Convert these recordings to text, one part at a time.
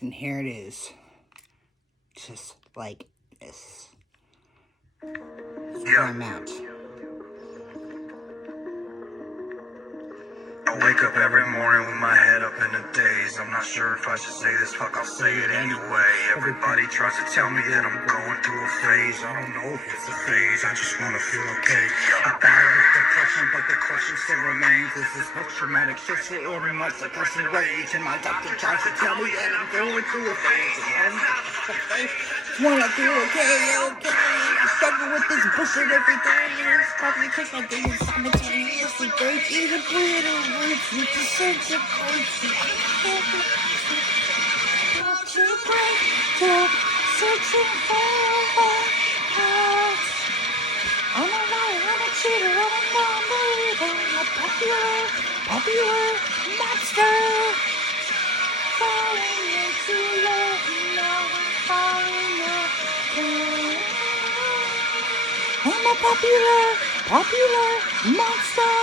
And here it is. Just like this. That's where I'm at. I wake up every morning with my head up in a daze. I'm not sure if I should say this, fuck, I'll say it anyway. Everybody tries to tell me that I'm going through a phase. I don't know if it's a phase, I just wanna feel okay. I battle with depression, but the question still remains. This is post-traumatic stress disorder, much like person rage. And my doctor tries to tell me that I'm going through a phase. Just wanna feel okay. I struggle with this bullshit every day. It's probably because I'm doing simultaneously breaking the brittle roots with the sense of urgency. To break the searching for us. I'm a liar, I'm a cheater, I'm a non-believer. I'm a popular monster. Falling into love, now I'm falling apart. I'm a popular monster.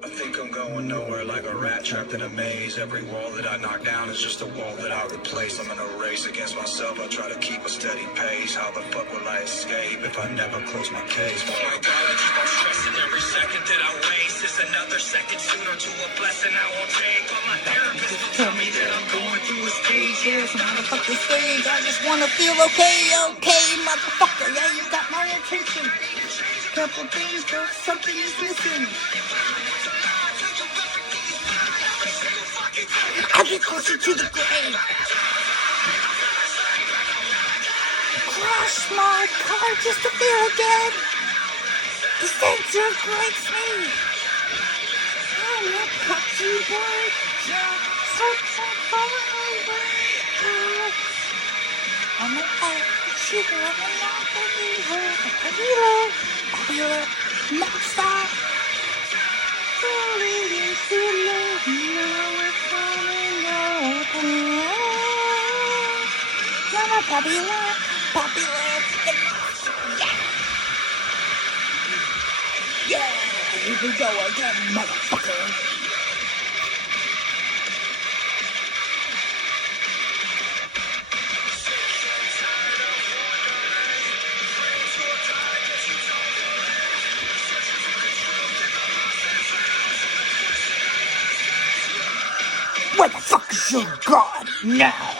I think I'm going nowhere like a rat trapped in a maze. Every wall that I knock down is just a wall that I replace. I'm in a race against myself, I try to keep a steady pace. How the fuck will I escape if I never close my case? Oh my God, I keep on stressing every second that I waste. It's another second sooner to a blessing I won't take. But my therapist will tell me that I'm going through a stage. Yeah, it's not a fucking stage, I just wanna feel okay, motherfucker. Yeah, you got my attention. Couple things, but something is missing. I get closer to the grave. Crash my car just to feel again. The center breaks me. I'm a puppy boy, just searching for a way. I'm a cheater, I'm a non-believer, a popular monster. Falling into love, now we're falling apart. I'm a popular yeah, here we go again, motherfucker. Where the fuck is your God now?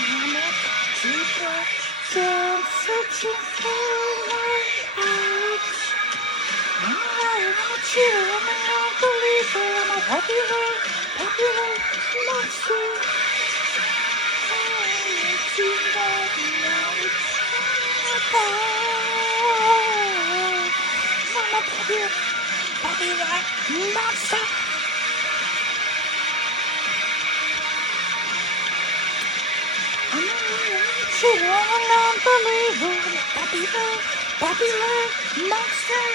I'm a cheater, still searching for my heart. I'm a cheater, I'm a non-believer, I'm a popular monster. Falling into love, now it's apart. I'm a popular monster. I'm a cheater, I'm a non-believer, I'm a popular monster.